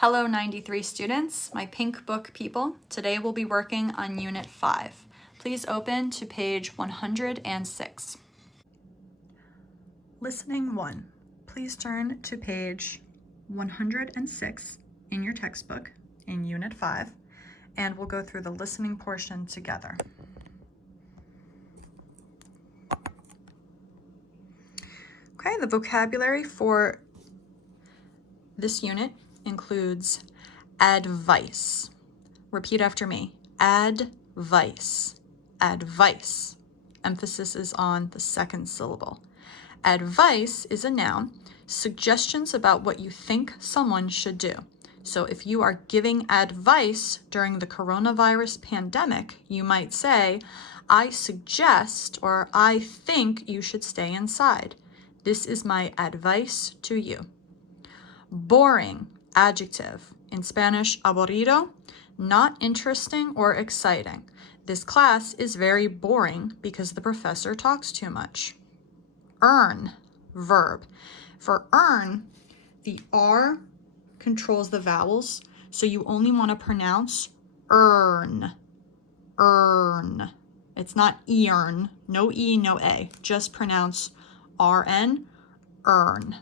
Hello 93 students, my pink book people. Today we'll be working on Unit 5. Please open to page 106. Listening 1. Please turn to page 106 in your textbook in Unit 5, and we'll go through the listening portion together. Okay, the vocabulary for this unit includes advice. Repeat after me. Advice. Advice. Emphasis is on the second syllable. Advice is a noun, suggestions about what you think someone should do. So if you are giving advice during the coronavirus pandemic, you might say, I suggest or I think you should stay inside. This is my advice to you. Boring, adjective. In Spanish, aburrido, not interesting or exciting. This class is very boring because the professor talks too much. Earn, verb. For earn, the R controls the vowels, so you only want to pronounce earn. Earn. It's not earn, no E, no A. Just pronounce RN, earn.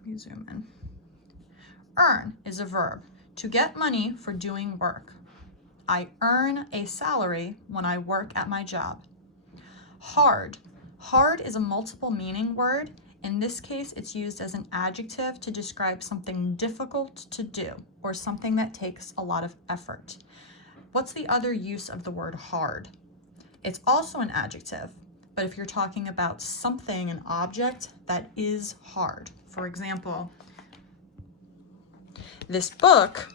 Let me zoom in. Earn is a verb, to get money for doing work. I earn a salary when I work at my job. Hard. Hard is a multiple meaning word. In this case, it's used as an adjective to describe something difficult to do or something that takes a lot of effort. What's the other use of the word hard? It's also an adjective, but if you're talking about something, an object that is hard. For example, this book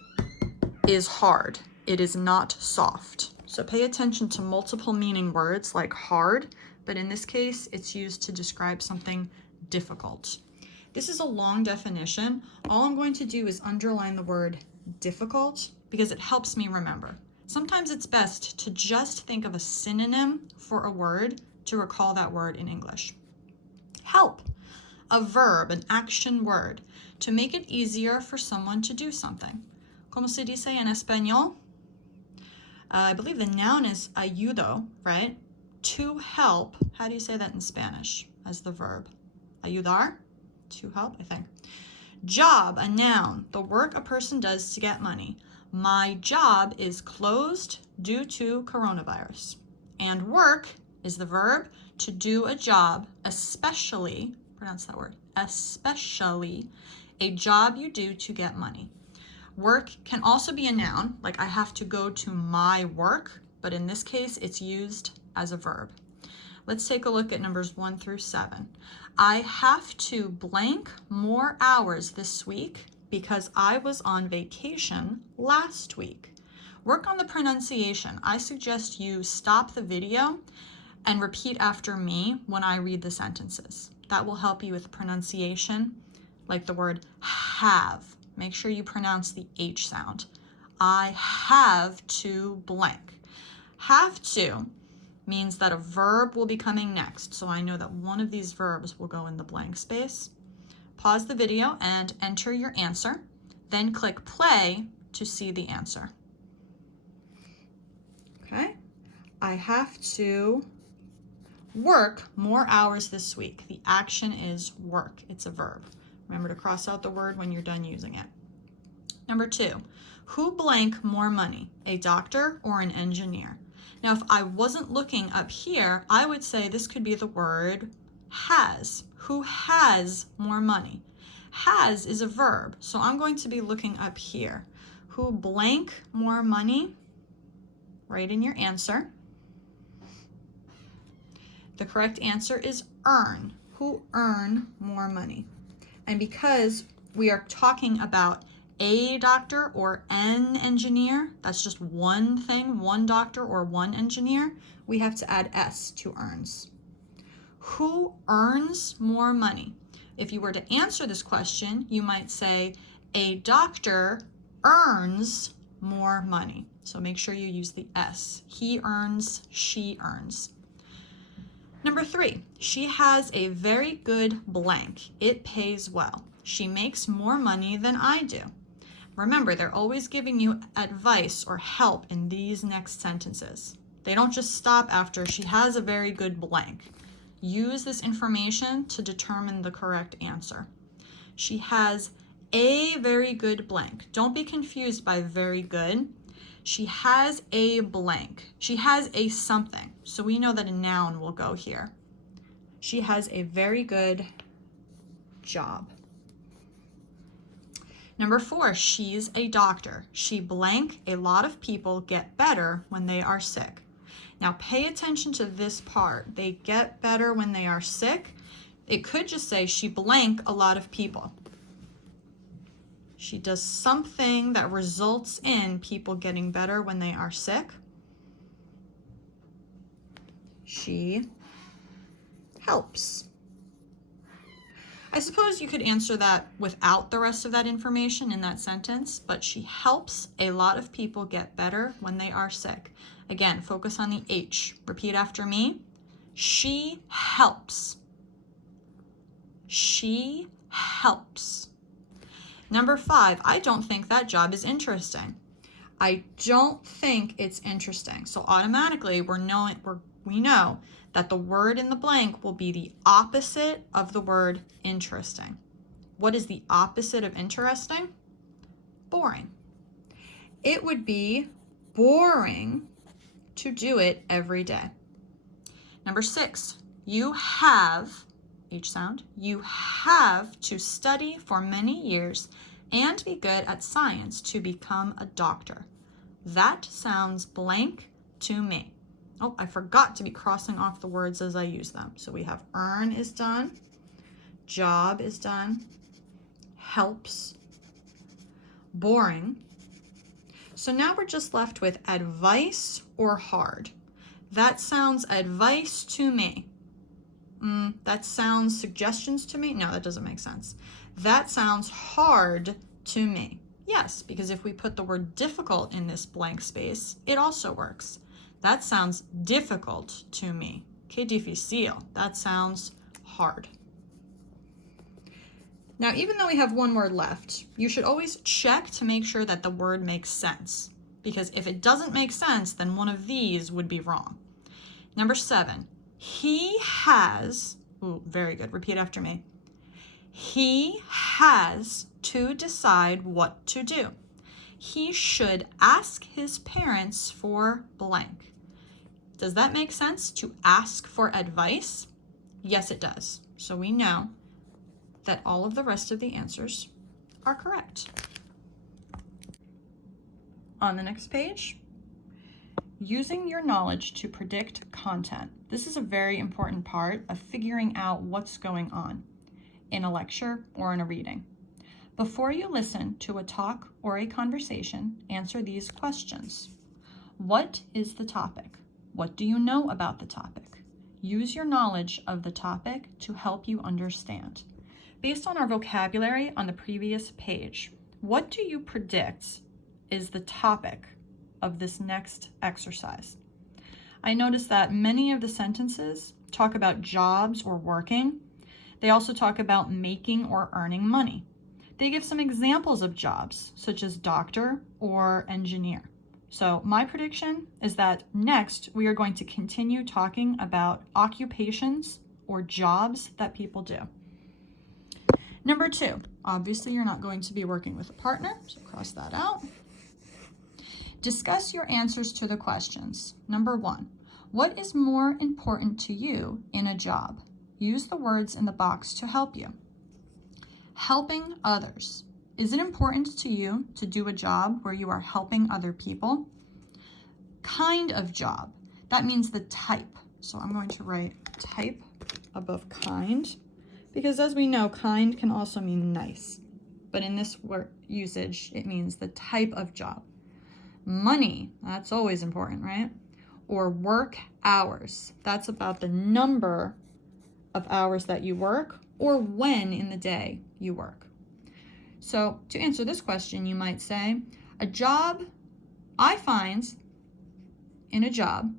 is hard. It is not soft. So pay attention to multiple meaning words like hard, but in this case, it's used to describe something difficult. This is a long definition. All I'm going to do is underline the word difficult because it helps me remember. Sometimes it's best to just think of a synonym for a word to recall that word in English. Help, a verb, an action word, to make it easier for someone to do something. Como se dice en español? I believe the noun is ayudo, right? To help. How do you say that in Spanish as the verb? Ayudar? To help, I think. Job, a noun, the work a person does to get money. My job is closed due to coronavirus. And work is the verb, to do a job, especially, pronounce that word, especially, a job you do to get money. Work can also be a noun, like I have to go to my work, but in this case, it's used as a verb. Let's take a look at numbers 1 through 7. I have to blank more hours this week because I was on vacation last week. Work on the pronunciation. I suggest you stop the video and repeat after me when I read the sentences. That will help you with pronunciation, like the word have. Make sure you pronounce the H sound. I have to blank. Have to means that a verb will be coming next, so I know that one of these verbs will go in the blank space. Pause the video and enter your answer, then click play to see the answer. Okay, I have to work more hours this week. The action is work, it's a verb. Remember to cross out the word when you're done using it. Number 2, who blank more money, a doctor or an engineer? Now, if I wasn't looking up here, I would say this could be the word has. Who has more money? Has is a verb, so I'm going to be looking up here. Who blank more money? Write in your answer. The correct answer is earn. Who earn more money? And because we are talking about a doctor or an engineer, that's just one thing, one doctor or one engineer, we have to add S to earns. Who earns more money? If you were to answer this question, you might say, a doctor earns more money. So make sure you use the S. He earns, she earns. Number 3, she has a very good blank. It pays well. She makes more money than I do. Remember, they're always giving you advice or help in these next sentences. They don't just stop after she has a very good blank. Use this information to determine the correct answer. She has a very good blank. Don't be confused by very good. She has a blank. She has a something. So we know that a noun will go here. She has a very good job. Number 4, she's a doctor. She blank, a lot of people get better when they are sick. Now pay attention to this part. They get better when they are sick. It could just say she blank a lot of people. She does something that results in people getting better when they are sick. She helps. I suppose you could answer that without the rest of that information in that sentence, but she helps a lot of people get better when they are sick. Again, focus on the H. Repeat after me. She helps. She helps. Number 5, I don't think that job is interesting. I don't think it's interesting. So automatically we know that the word in the blank will be the opposite of the word interesting. What is the opposite of interesting? Boring. It would be boring to do it every day. Number 6, you have, H sound, you have to study for many years and be good at science to become a doctor. That sounds blank to me. Oh, I forgot to be crossing off the words as I use them. So we have earn is done, job is done, helps, boring. So now we're just left with advice or hard. That sounds advice to me. That sounds suggestions to me. No, that doesn't make sense. That sounds hard to me. Yes, because if we put the word difficult in this blank space, it also works. That sounds difficult to me. Que difícil. That sounds hard. Now, even though we have one word left, you should always check to make sure that the word makes sense. Because if it doesn't make sense, then one of these would be wrong. Number 7, he has, ooh, very good, repeat after me. He has to decide what to do. He should ask his parents for blank. Does that make sense, to ask for advice? Yes, it does. So we know that all of the rest of the answers are correct. On the next page, using your knowledge to predict content. This is a very important part of figuring out what's going on in a lecture or in a reading. Before you listen to a talk or a conversation, answer these questions. What is the topic? What do you know about the topic? Use your knowledge of the topic to help you understand. Based on our vocabulary on the previous page, what do you predict is the topic of this next exercise? I noticed that many of the sentences talk about jobs or working. They also talk about making or earning money. They give some examples of jobs, such as doctor or engineer. So my prediction is that next we are going to continue talking about occupations or jobs that people do. Number 2, obviously you're not going to be working with a partner, so cross that out. Discuss your answers to the questions. Number 1, what is more important to you in a job? Use the words in the box to help you. Helping others. Is it important to you to do a job where you are helping other people? Kind of job. That means the type. So I'm going to write type above kind, because as we know, kind can also mean nice. But in this word usage, it means the type of job. Money, that's always important, right? Or work hours. That's about the number of hours that you work or when in the day you work. So to answer this question, you might say, a job, I find in a job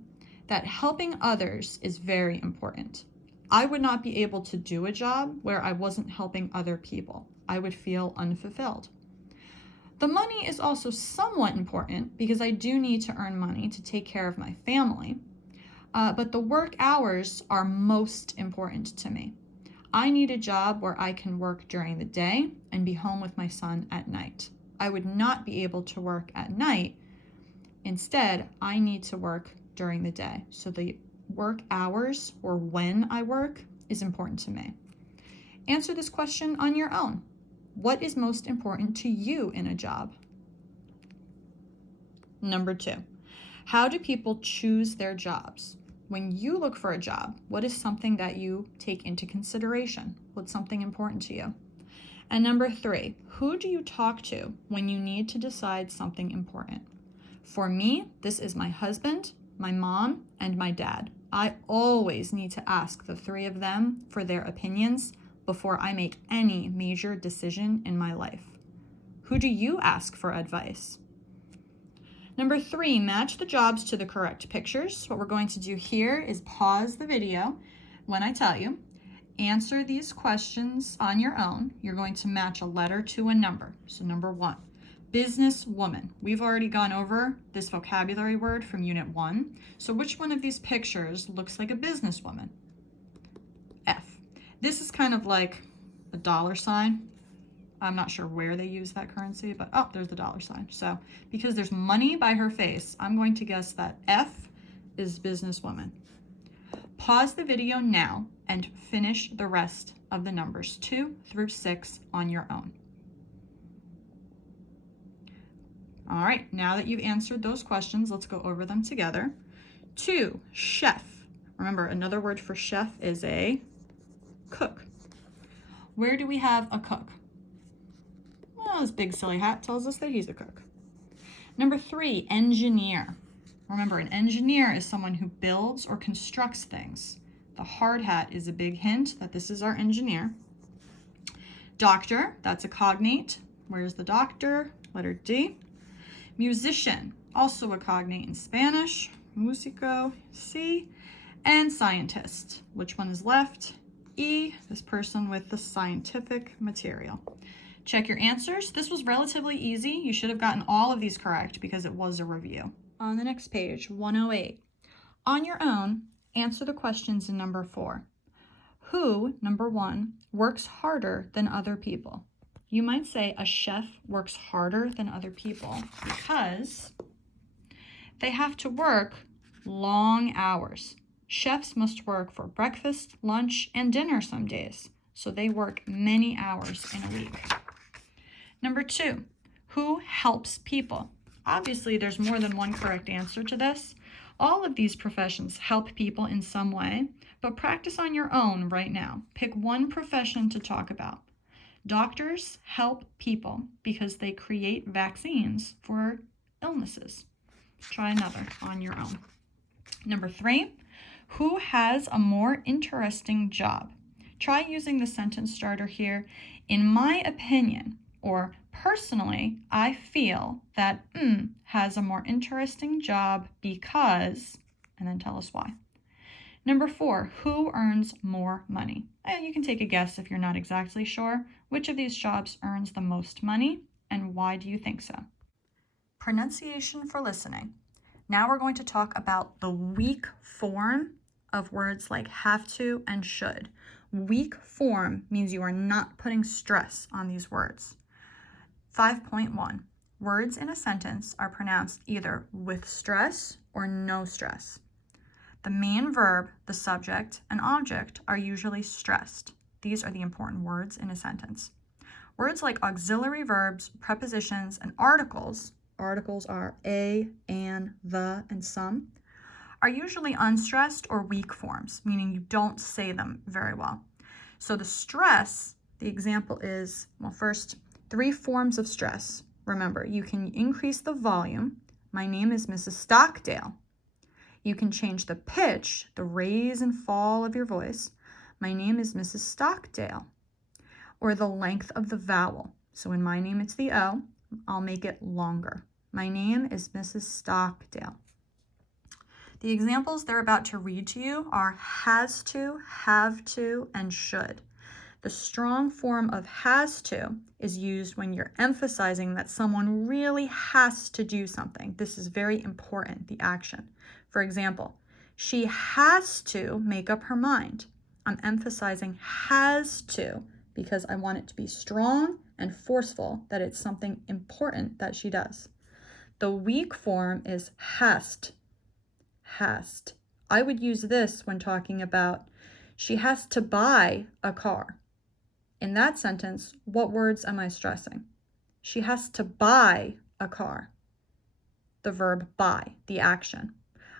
that helping others is very important. I would not be able to do a job where I wasn't helping other people. I would feel unfulfilled. The money is also somewhat important because I do need to earn money to take care of my family, but the work hours are most important to me. I need a job where I can work during the day and be home with my son at night. I would not be able to work at night. Instead, I need to work during the day. So the work hours, or when I work, is important to me. Answer this question on your own. What is most important to you in a job? Number 2, how do people choose their jobs? When you look for a job, what is something that you take into consideration? What's something important to you? And number 3, who do you talk to when you need to decide something important? For me, this is my husband, my mom, and my dad. I always need to ask the 3 of them for their opinions before I make any major decision in my life. Who do you ask for advice? Number 3, match the jobs to the correct pictures. What we're going to do here is pause the video when I tell you. Answer these questions on your own. You're going to match a letter to a number. So number 1, businesswoman. We've already gone over this vocabulary word from Unit 1. So which one of these pictures looks like a businesswoman? F. This is kind of like a dollar sign. I'm not sure where they use that currency, but oh, there's the dollar sign. So because there's money by her face, I'm going to guess that F is businesswoman. Pause the video now and finish the rest of the numbers 2 through 6 on your own. All right, now that you've answered those questions, let's go over them together. 2, chef. Remember, another word for chef is a cook. Where do we have a cook? Well, his big silly hat tells us that he's a cook. Number 3, engineer. Remember, an engineer is someone who builds or constructs things. The hard hat is a big hint that this is our engineer. Doctor, that's a cognate. Where's the doctor? Letter D. Musician, also a cognate in Spanish. Músico, C. And scientist. Which one is left? E, this person with the scientific material. Check your answers. This was relatively easy. You should have gotten all of these correct because it was a review. On the next page, 108. On your own, answer the questions in number 4. Who, number 1, works harder than other people? You might say a chef works harder than other people because they have to work long hours. Chefs must work for breakfast, lunch, and dinner some days, so they work many hours in a week. Number 2, who helps people? Obviously, there's more than one correct answer to this. All of these professions help people in some way, but practice on your own right now. Pick one profession to talk about. Doctors help people because they create vaccines for illnesses. Try another on your own. Number 3, who has a more interesting job? Try using the sentence starter here. In my opinion, or personally, I feel that has a more interesting job because, and then tell us why. Number 4, who earns more money? You can take a guess if you're not exactly sure. Which of these jobs earns the most money, and why do you think so? Pronunciation for listening. Now we're going to talk about the weak form of words like have to and should. Weak form means you are not putting stress on these words. 5.1. Words in a sentence are pronounced either with stress or no stress. The main verb, the subject, and object are usually stressed. These are the important words in a sentence. Words like auxiliary verbs, prepositions, and articles are a, an, the, and some, are usually unstressed or weak forms, meaning you don't say them very well. So the stress, the example is, well, first, 3 forms of stress. Remember, you can increase the volume. My name is Mrs. Stockdale. You can change the pitch, the raise and fall of your voice. My name is Mrs. Stockdale. Or the length of the vowel. So in my name, it's the O. I'll make it longer. My name is Mrs. Stockdale. The examples they're about to read to you are has to, have to, and should. The strong form of has to is used when you're emphasizing that someone really has to do something. This is very important, the action. For example, she has to make up her mind. I'm emphasizing has to because I want it to be strong and forceful that it's something important that she does. The weak form is hast. Hast. I would use this when talking about she has to buy a car. In that sentence, what words am I stressing? She has to buy a car. The verb buy, the action.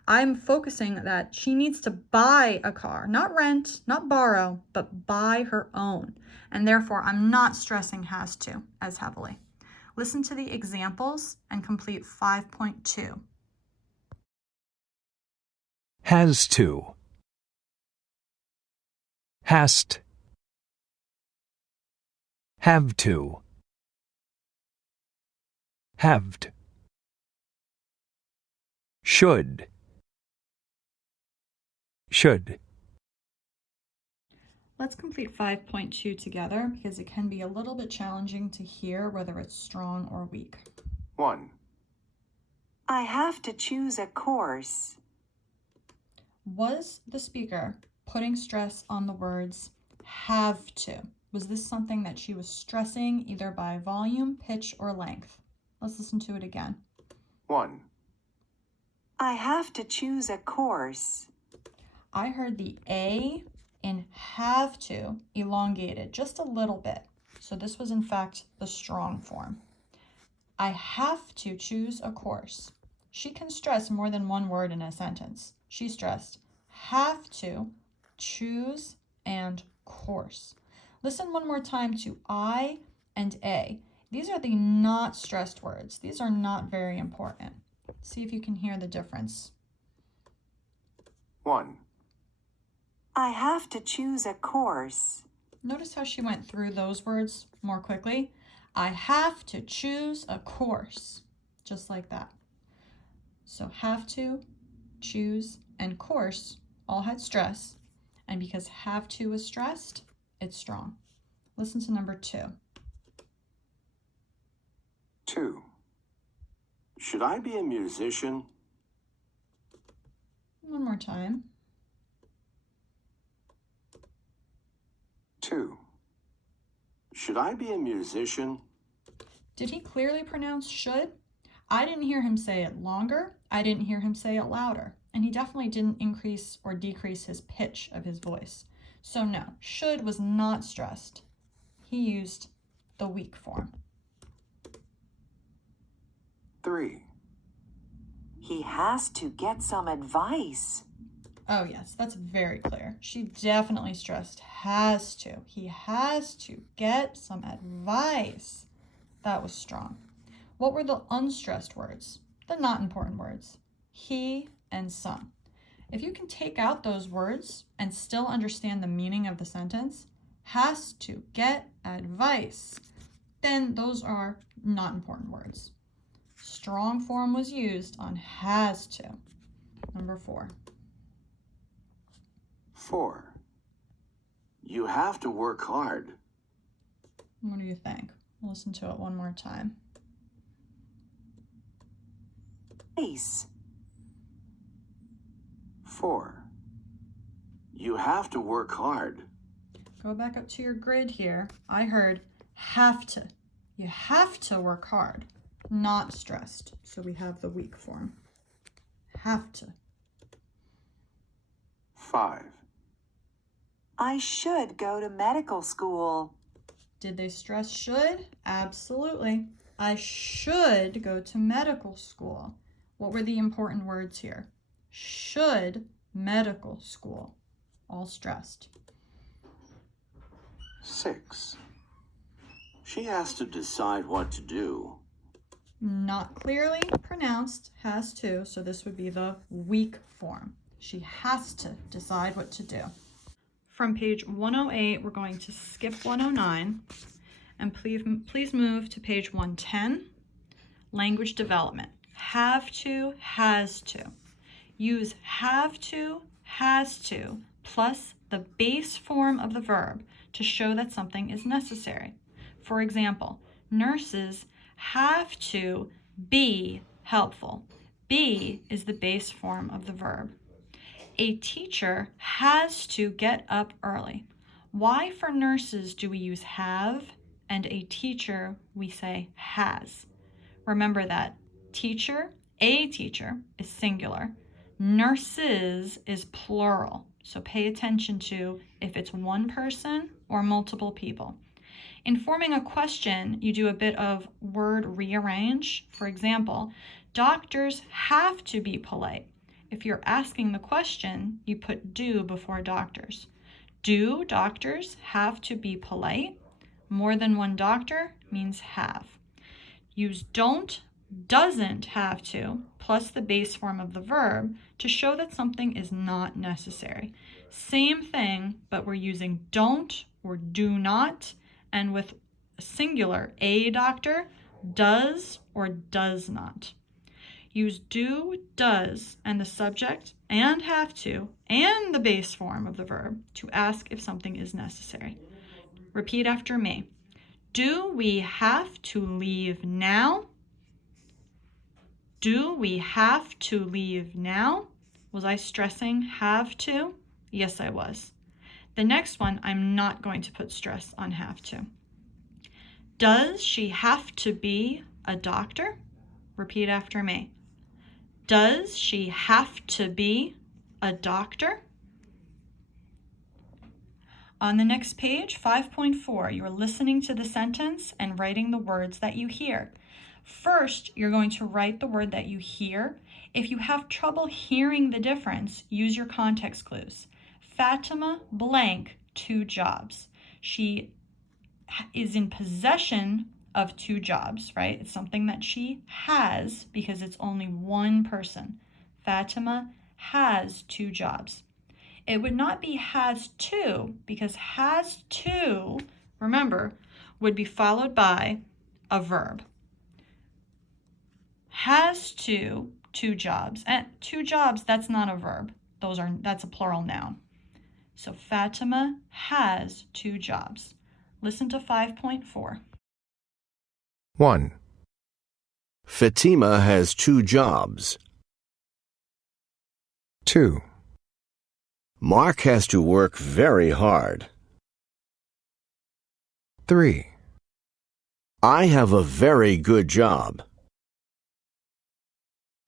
I'm focusing that she needs to buy a car, not rent, not borrow, but buy her own. And therefore, I'm not stressing has to as heavily. Listen to the examples and complete 5.2. Has to. Hast. Have to. Haved. Should. Should. Let's complete 5.2 together because it can be a little bit challenging to hear whether it's strong or weak. 1. I have to choose a course. Was the speaker putting stress on the words have to? Was this something that she was stressing either by volume, pitch, or length? Let's listen to it again. 1. I have to choose a course. I heard the A in have to elongated just a little bit. So this was in fact the strong form. I have to choose a course. She can stress more than one word in a sentence. She stressed have to, choose, and course. Listen one more time to I and A. These are the not stressed words. These are not very important. See if you can hear the difference. 1. I have to choose a course. Notice how she went through those words more quickly. I have to choose a course, just like that. So have to, choose, and course all had stress. And because have to is stressed, it's strong. Listen to number 2. 2. Should I be a musician? One more time. 2. Should I be a musician? Did he clearly pronounce should? I didn't hear him say it longer. I didn't hear him say it louder. And he definitely didn't increase or decrease his pitch of his voice. So no, should was not stressed. He used the weak form. 3. He has to get some advice. Oh yes, that's very clear. She definitely stressed has to. He has to get some advice. That was strong. What were the unstressed words? The not important words. He and some. If you can take out those words and still understand the meaning of the sentence, has to get advice, then those are not important words. Strong form was used on has to. Number 4. 4. You have to work hard. What do you think? Listen to it one more time. Ace. 4. You have to work hard. Go back up to your grid here. I heard have to. You have to work hard. Not stressed. So we have the weak form. Have to. 5. I should go to medical school. Did they stress should? Absolutely. I should go to medical school. What were the important words here? Should medical school. All stressed. 6. She has to decide what to do. Not clearly pronounced, has to, so this would be the weak form. She has to decide what to do. From page 108, we're going to skip 109, and please move to page 110, language development. Have to, has to. Use have to, has to, plus the base form of the verb to show that something is necessary. For example, nurses have to be helpful. Be is the base form of the verb. A teacher has to get up early. Why for nurses do we use have, and a teacher we say has? Remember that teacher, a teacher, is singular. Nurses is plural. So pay attention to if it's one person or multiple people. In forming a question, you do a bit of word rearrange. For example, doctors have to be polite. If you're asking the question, you put do before doctors. Do doctors have to be polite? More than one doctor means have. Use don't, doesn't have to, plus the base form of the verb to show that something is not necessary. Same thing, but we're using don't or do not, and with singular, a doctor, does or does not. Use do, does, and the subject, and have to, and the base form of the verb to ask if something is necessary. Repeat after me. Do we have to leave now? Do we have to leave now? Was I stressing have to? Yes, I was. The next one, I'm not going to put stress on have to. Does she have to be a doctor? Repeat after me. Does she have to be a doctor? On the next page, 5.4, you're listening to the sentence and writing the words that you hear. First, you're going to write the word that you hear. If you have trouble hearing the difference, use your context clues. Fatima blank 2 jobs. She is in possession of 2 jobs, right? It's something that she has because it's only one person. Fatima has 2 jobs. It would not be has to because has to, remember, would be followed by a verb. Has to 2 jobs. And 2 jobs, that's not a verb. That's a plural noun. So Fatima has 2 jobs. Listen to 5.4. 1, Fatima has 2 jobs. 2, Mark has to work very hard. 3, I have a very good job.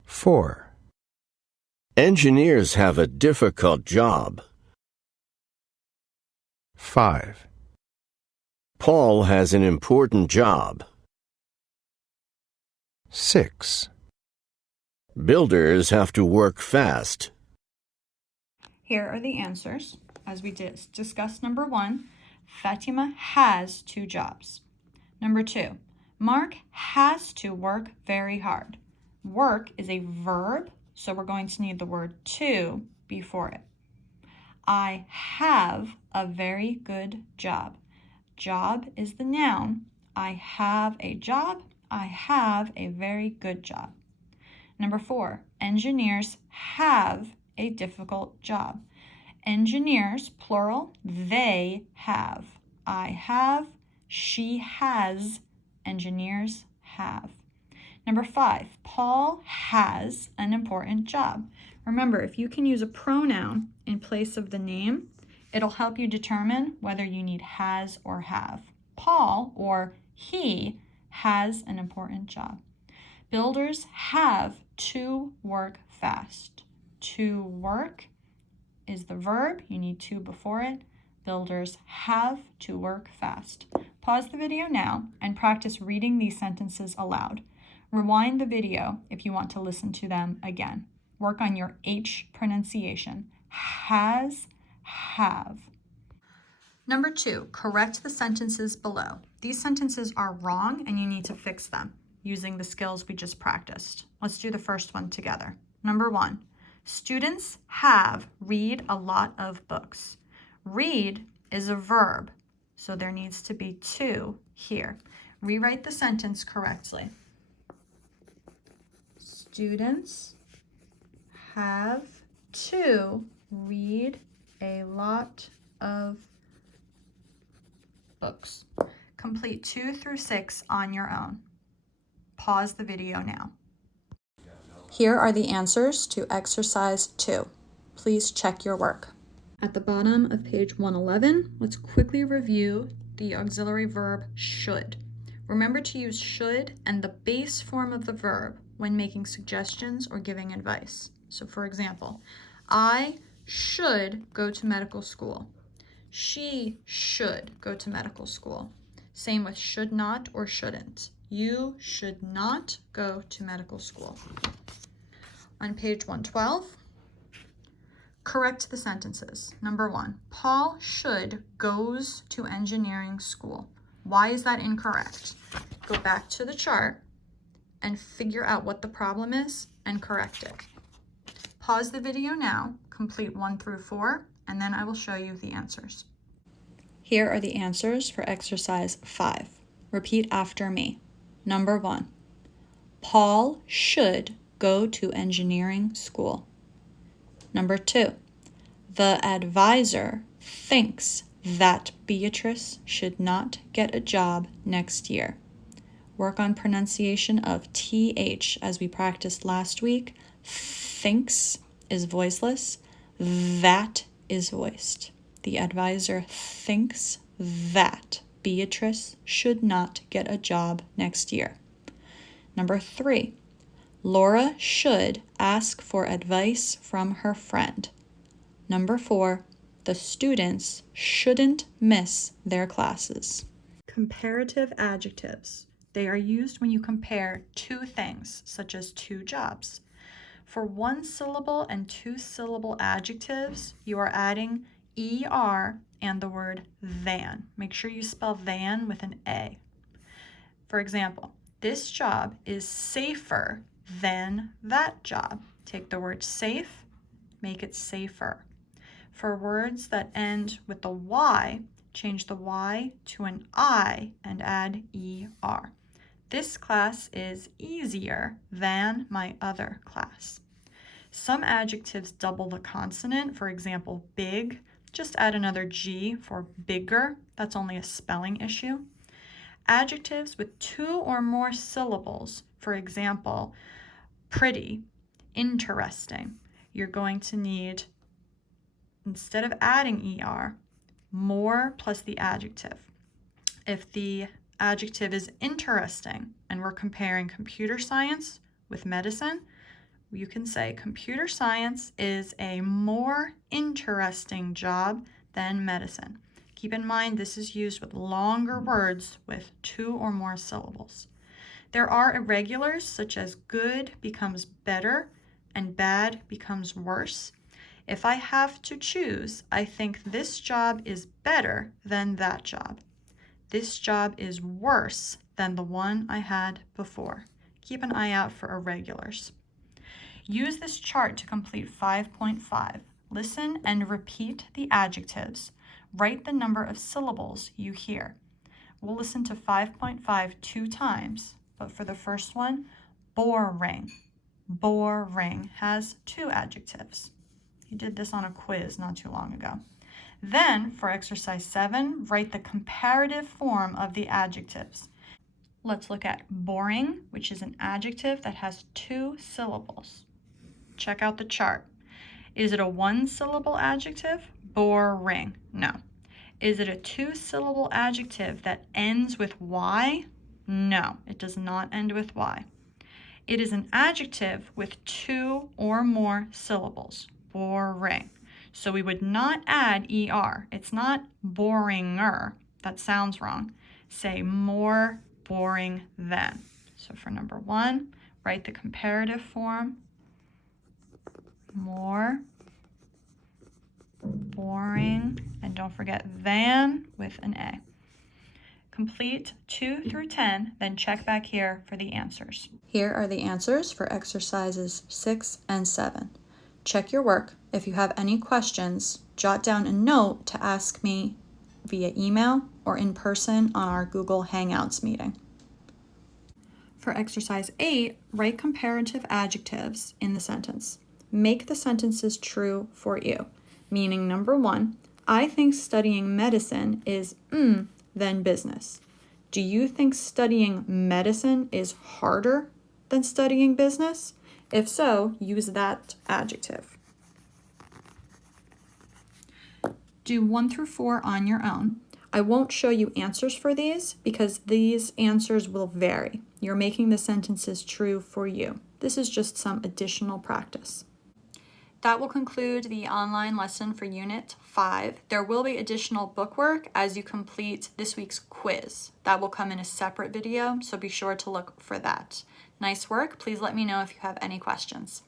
4, Engineers have a difficult job. 5, Paul has an important job. 6. Builders have to work fast. Here are the answers. As we discussed, number 1, Fatima has 2 jobs. Number 2, Mark has to work very hard. Work is a verb, so we're going to need the word to before it. I have a very good job. Job is the noun. I have a job. I have a very good job. Number 4, engineers have a difficult job. Engineers, plural, they have. I have, she has, engineers have. Number 5, Paul has an important job. Remember, if you can use a pronoun in place of the name, it'll help you determine whether you need has or have. Paul, or he, has an important job. Builders have to work fast. To work is the verb. You need to before it. Builders have to work fast. Pause the video now and practice reading these sentences aloud. Rewind the video if you want to listen to them again. Work on your H pronunciation. Has, have. Number 2, correct the sentences below. These sentences are wrong and you need to fix them using the skills we just practiced. Let's do the first one together. Number 1, students have read a lot of books. Read is a verb, so there needs to be to here. Rewrite the sentence correctly. Students have to read a lot of books. Complete 2 through 6 on your own. Pause the video now. Here are the answers to exercise 2. Please check your work. At the bottom of page 111, let's quickly review the auxiliary verb should. Remember to use should and the base form of the verb when making suggestions or giving advice. So for example, I should go to medical school. She should go to medical school. Same with should not or shouldn't. You should not go to medical school. On page 112, correct the sentences. Number 1, Paul should goes to engineering school. Why is that incorrect? Go back to the chart and figure out what the problem is and correct it. Pause the video now, complete 1 through 4, and then I will show you the answers. Here are the answers for exercise 5. Repeat after me. Number 1, Paul should go to engineering school. Number 2, the advisor thinks that Beatrice should not get a job next year. Work on pronunciation of TH as we practiced last week. Thinks is voiceless, that is voiced. The advisor thinks that Beatrice should not get a job next year. Number 3, Laura should ask for advice from her friend. Number 4, the students shouldn't miss their classes. Comparative adjectives. They are used when you compare two things, such as two jobs. For 1-syllable and 2-syllable adjectives, you are adding ER and the word than. Make sure you spell than with an A. For example, this job is safer than that job. Take the word safe, make it safer. For words that end with the Y, change the Y to an I and add ER. This class is easier than my other class. Some adjectives double the consonant. For example, big, just add another G for bigger. That's only a spelling issue. Adjectives with 2 or more syllables, for example, pretty, interesting, you're going to need, instead of adding ER, more plus the adjective. If the adjective is interesting and we're comparing computer science with medicine, you can say computer science is a more interesting job than medicine. Keep in mind this is used with longer words with 2 or more syllables. There are irregulars such as good becomes better and bad becomes worse. If I have to choose, I think this job is better than that job. This job is worse than the one I had before. Keep an eye out for irregulars. Use this chart to complete 5.5. Listen and repeat the adjectives. Write the number of syllables you hear. We'll listen to 5.5 2 times, but for the first one, boring. Boring has 2 adjectives. You did this on a quiz not too long ago. Then, for exercise 7, write the comparative form of the adjectives. Let's look at boring, which is an adjective that has 2 syllables. Check out the chart. Is it a 1-syllable adjective? Boring. No. Is it a 2-syllable adjective that ends with Y? No, it does not end with Y. It is an adjective with 2 or more syllables. Boring. So we would not add ER. It's not boringer. That sounds wrong. Say more boring than. So for number 1, write the comparative form. More boring, and don't forget than with an A. Complete 2 through 10, then check back here for the answers. Here are the answers for exercises 6 and 7. Check your work. If you have any questions, jot down a note to ask me via email or in person on our Google Hangouts meeting. For exercise 8, write comparative adjectives in the sentence. Make the sentences true for you, meaning number 1, I think studying medicine is than business? Do you think studying medicine is harder than studying business? If so, use that adjective. Do 1 through 4 on your own. I won't show you answers for these because these answers will vary. You're making the sentences true for you. This is just some additional practice. That will conclude the online lesson for Unit 5. There will be additional bookwork as you complete this week's quiz. That will come in a separate video, so be sure to look for that. Nice work. Please let me know if you have any questions.